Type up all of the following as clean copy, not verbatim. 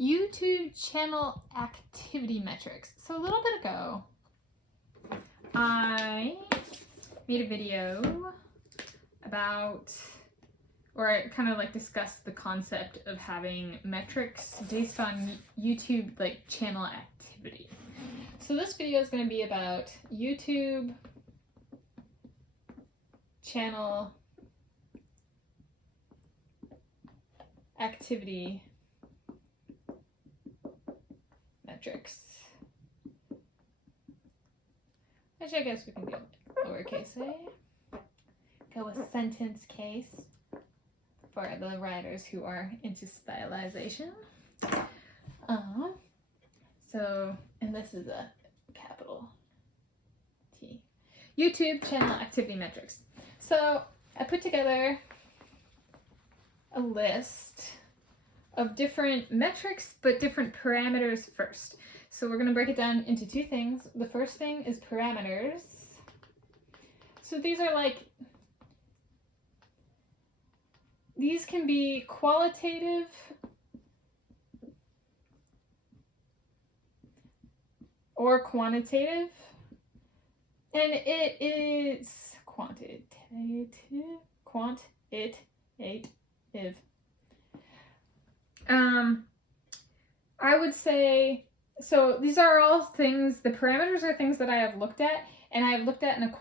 YouTube channel activity metrics. So a little bit ago, I made a video about, or I kind of like discussed the concept of having metrics based on YouTube like channel activity. So this video is going to be about YouTube channel activity metrics, which I guess we can do lowercase a, go with sentence case for the writers who are into stylization. So, and this is a capital T. YouTube channel activity metrics. So I put together a list of different metrics, but different parameters first. So we're going to break it down into two things. The first thing is parameters. So these are like, these can be qualitative or quantitative, and it is quantitative. I would say, so these are all things, the parameters are things that I have looked at, and I have looked at in a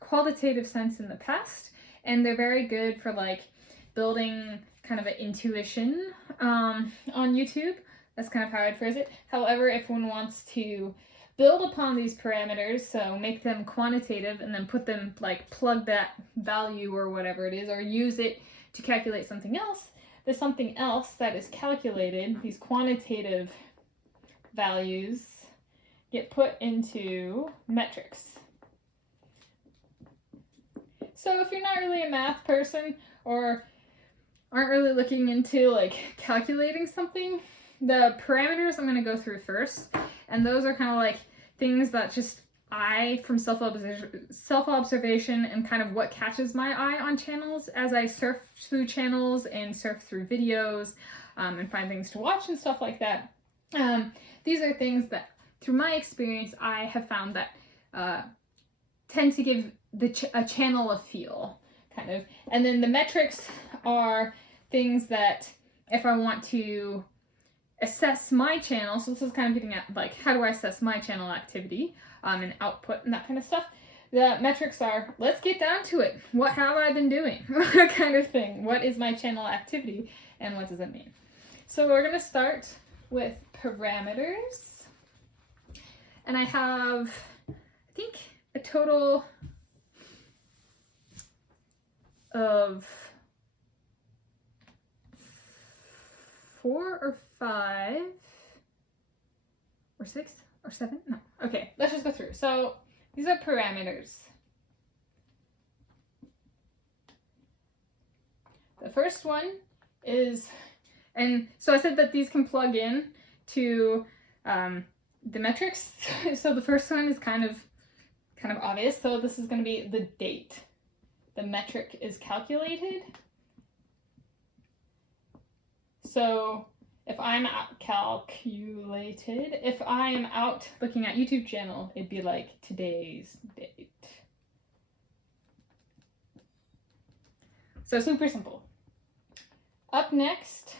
qualitative sense in the past, and they're very good for like building kind of an intuition on YouTube. That's kind of how I'd phrase it. However, if one wants to build upon these parameters, so make them quantitative and then put them, like plug that value or whatever it is, or use it to calculate something else, there's something else that is calculated. These quantitative values get put into metrics. So if you're not really a math person or aren't really looking into like calculating something, the parameters I'm going to go through first, and those are kind of like things that just from self-observation and kind of what catches my eye on channels as I surf through channels and surf through videos and find things to watch and stuff like that. These are things that, through my experience, I have found that tend to give a channel a feel, kind of. And then the metrics are things that if I want to assess my channel, so this is kind of getting at like, how do I assess my channel activity and output and that kind of stuff. The metrics are, let's get down to it. What have I been doing? Kind of thing. What is my channel activity and what does it mean? So we're going to start with parameters. And I have, I think, a total of 4 or 5 or 6 or 7? No. Okay, let's just go through. So these are parameters. The first one is, and so I said that these can plug in to the metrics. So the first one is kind of obvious. So this is going to be the date the metric is calculated. So if I'm if I'm out looking at YouTube channel, it'd be like today's date. So super simple. Up next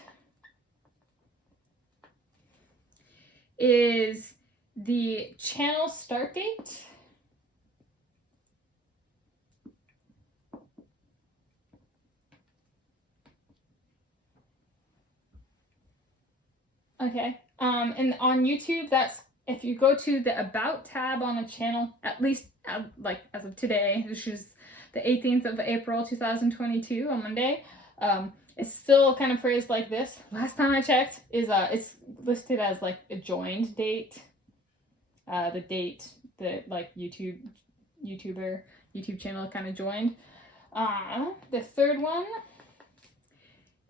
is the channel start date. Okay, and on YouTube, that's, if you go to the About tab on a channel, at least like as of today, which is the 18th of April 2022 on Monday, it's still kind of phrased like this. Last time I checked, is it's listed as like a joined date, the date that like YouTube channel kind of joined. The third one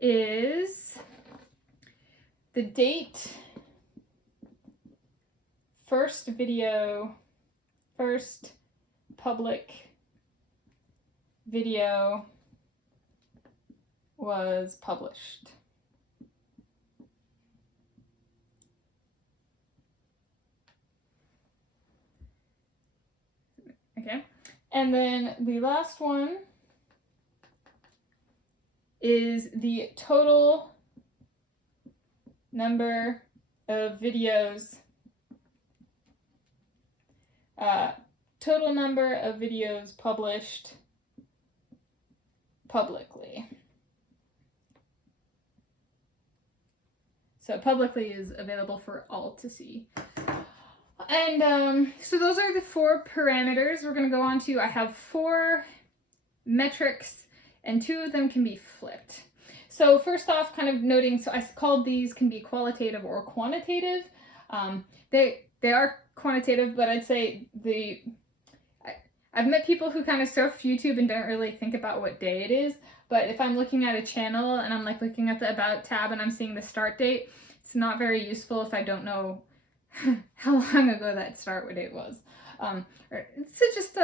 is the date first public video was published. And then the last one is the total number of videos, published publicly. So publicly is available for all to see. And so those are the 4 parameters we're going to go on to. I have 4 metrics, and 2 of them can be flipped. So first off, kind of noting, so I called these can be qualitative or quantitative. They are quantitative, but I'd say I've met people who kind of surf YouTube and don't really think about what day it is. But if I'm looking at a channel and I'm like looking at the About tab and I'm seeing the start date, it's not very useful if I don't know how long ago that start date was. It's just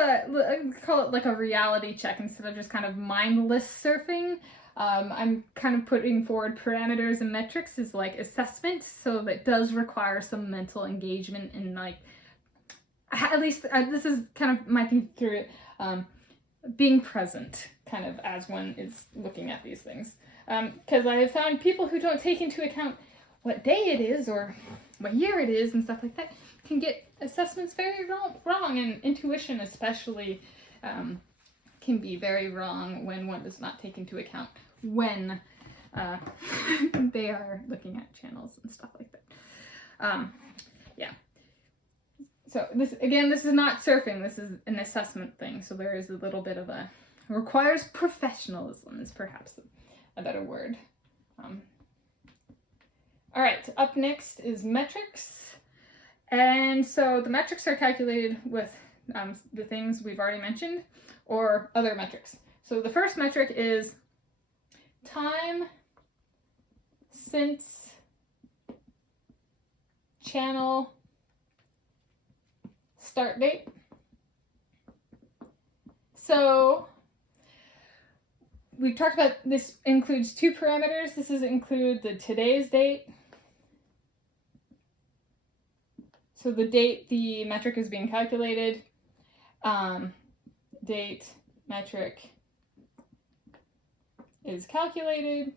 call it like a reality check instead of just kind of mindless surfing. I'm kind of putting forward parameters and metrics as like assessment, so that does require some mental engagement and like, at least this is kind of my thing through it, being present kind of as one is looking at these things. Because I have found people who don't take into account what day it is or what year it is and stuff like that can get assessments very wrong, and intuition especially can be very wrong when one does not take into account when they are looking at channels and stuff like that. Yeah. So this is not surfing, this is an assessment thing, so there is a little bit of requires professionalism is perhaps a better word. All right, up next is metrics. And so the metrics are calculated with the things we've already mentioned or other metrics. So the first metric is time since channel start date. So we've talked about this includes 2 parameters. This include the today's date. So the date the metric is being calculated, date metric is calculated,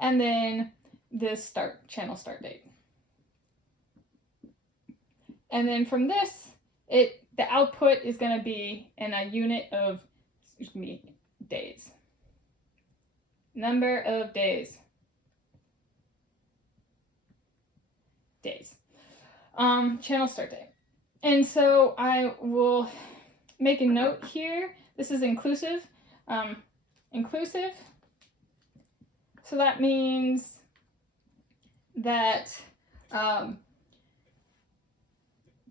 and then this channel start date. And then from this, the output is going to be in a unit of days. Number of days. Channel start date. And so I will make a note here. This is inclusive. Inclusive. So that means that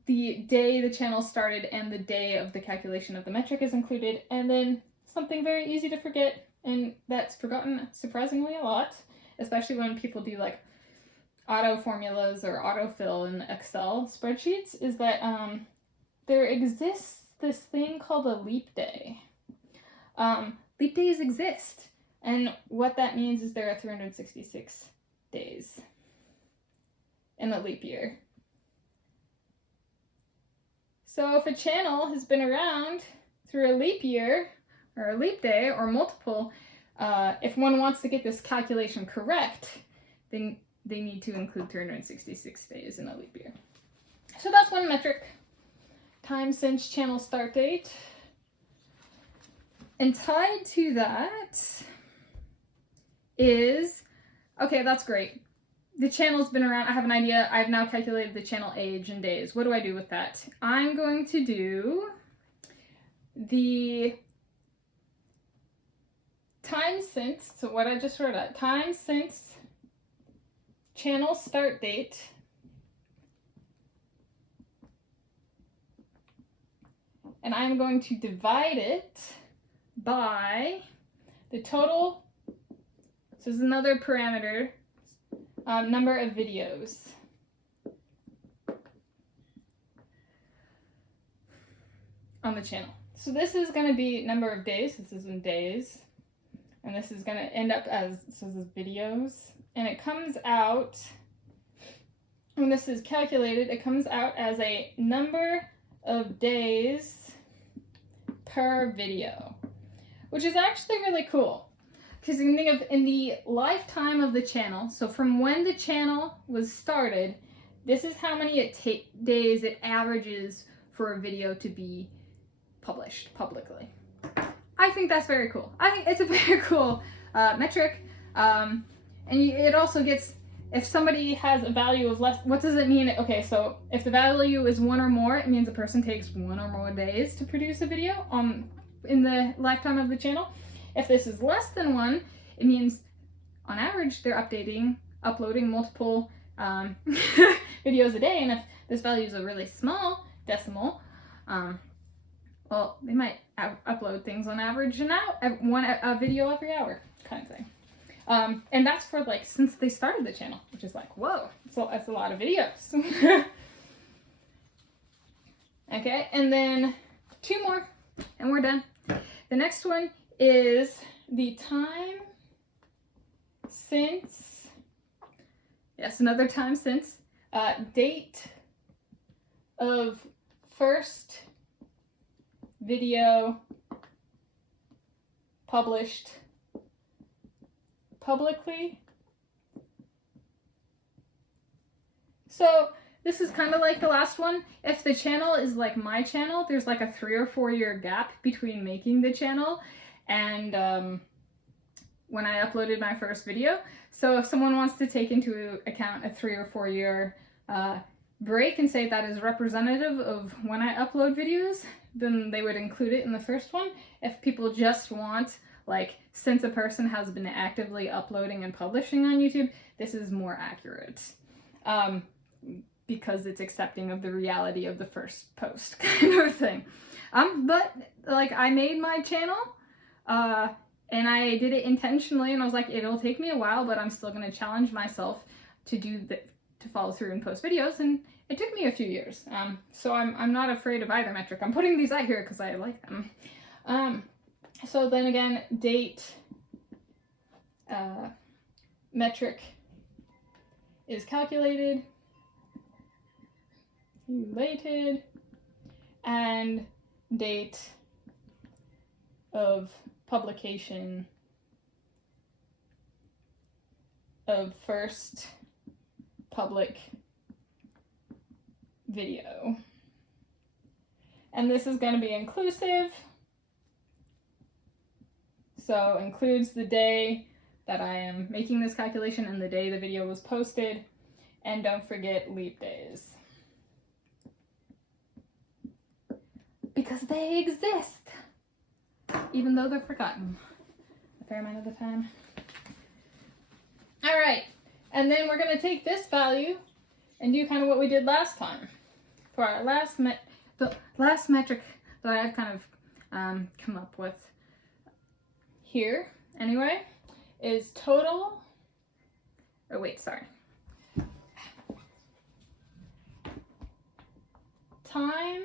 the day the channel started and the day of the calculation of the metric is included. And then something very easy to forget, and that's forgotten surprisingly a lot, especially when people do like auto formulas or autofill in Excel spreadsheets, is that there exists this thing called a leap day. Leap days exist, and what that means is there are 366 days in a leap year. So if a channel has been around through a leap year or a leap day or multiple, if one wants to get this calculation correct, then they need to include 366 days in a leap year. So that's one metric. Time since channel start date. And tied to that is, okay, that's great. The channel's been around, I have an idea, I've now calculated the channel age in days. What do I do with that? I'm going to do the time since, so what I just wrote out, time since channel start date and I'm going to divide it by the total, so this is another parameter, number of videos. On the channel. So this is going to be number of days, this is in days, and this is going to end up as, so this is videos, and it comes out when this is calculated, it comes out as a number of days per video, which is actually really cool. Because you can think of in the lifetime of the channel, so from when the channel was started, this is how many days it averages for a video to be published publicly. I think that's very cool. I think it's a very cool metric. And it also gets, if somebody has a value of less, what does it mean? Okay, so if the value is 1 or more, it means a person takes 1 or more days to produce a video in the lifetime of the channel. If this is less than 1, it means on average they're uploading multiple videos a day. And if this value is a really small decimal, well, they might upload things on average a video every hour kind of thing. And that's for like since they started the channel, which is like, whoa, so that's a lot of videos. Okay, and then 2 more and we're done. The next one is the time since, yes, another time since, date of first video published publicly. So this is kind of like the last one. If the channel is like my channel, there's like a 3 or 4 year gap between making the channel and when I uploaded my first video. So if someone wants to take into account a 3 or 4 year break and say that is representative of when I upload videos, then they would include it in the first one. If people just want, like, since a person has been actively uploading and publishing on YouTube, this is more accurate. Because it's accepting of the reality of the first post kind of thing. But like I made my channel and I did it intentionally, and I was like, it'll take me a while, but I'm still going to challenge myself to to follow through and post videos, and it took me a few years. So I'm not afraid of either metric. I'm putting these out here because I like them. So then again, date metric is calculated, related, and date of publication of first public video. And this is going to be inclusive, so includes the day that I am making this calculation and the day the video was posted, and don't forget leap days, because they exist, even though they're forgotten a fair amount of the time. All right, and then we're going to take this value and do kind of what we did last time. For our the last metric that I've kind of come up with here, anyway, is total, oh wait, sorry. Time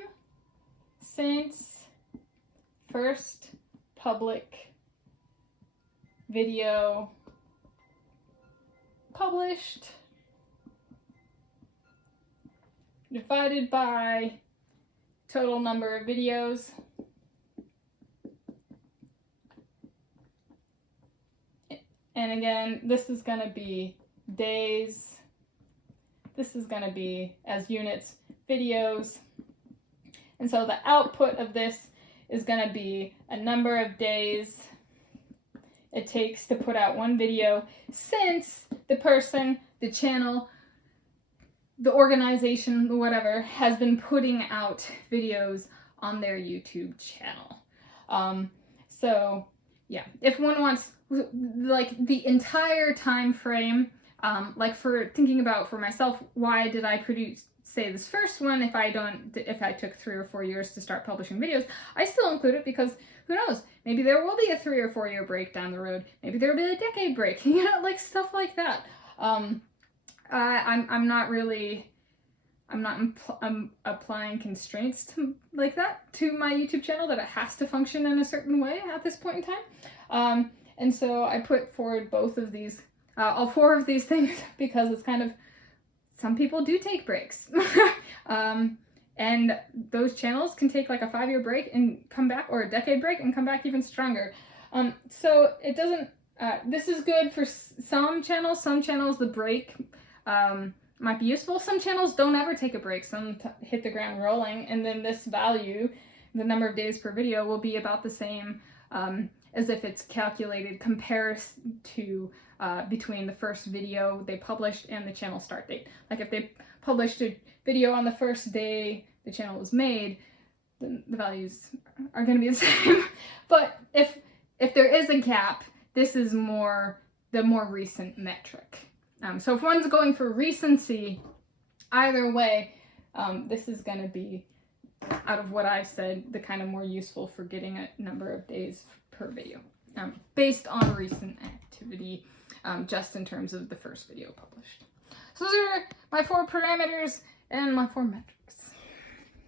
since first public video published divided by total number of videos and again this is going to be days, this is going to be as units videos, and so the output of this is going to be a number of days it takes to put out one video since the person, the channel, the organization, whatever, has been putting out videos on their YouTube channel. So yeah, if one wants like the entire time frame, like for thinking about for myself, why did I produce, say, this first one if I took 3 or 4 years to start publishing videos, I still include it because who knows, maybe there will be a 3 or 4 year break down the road, maybe there will be a decade break, you know, like stuff like that. I'm applying constraints like that to my YouTube channel, that it has to function in a certain way at this point in time. And so I put forward both of these, all 4 of these things, because it's kind of some people do take breaks. And those channels can take like a 5-year break and come back, or a decade break and come back even stronger. So it doesn't, this is good for some channels. Some channels, the break might be useful. Some channels don't ever take a break. Some hit the ground rolling, and then this value, the number of days per video, will be about the same as if it's calculated comparison to between the first video they published and the channel start date. Like if they published a video on the first day the channel was made, then the values are going to be the same. But if there is a gap, this is the more recent metric. So if one's going for recency, either way, this is going to be, out of what I've said, the kind of more useful for getting a number of days per video, based on recent activity, just in terms of the first video published. So those are my 4 parameters and my 4 metrics.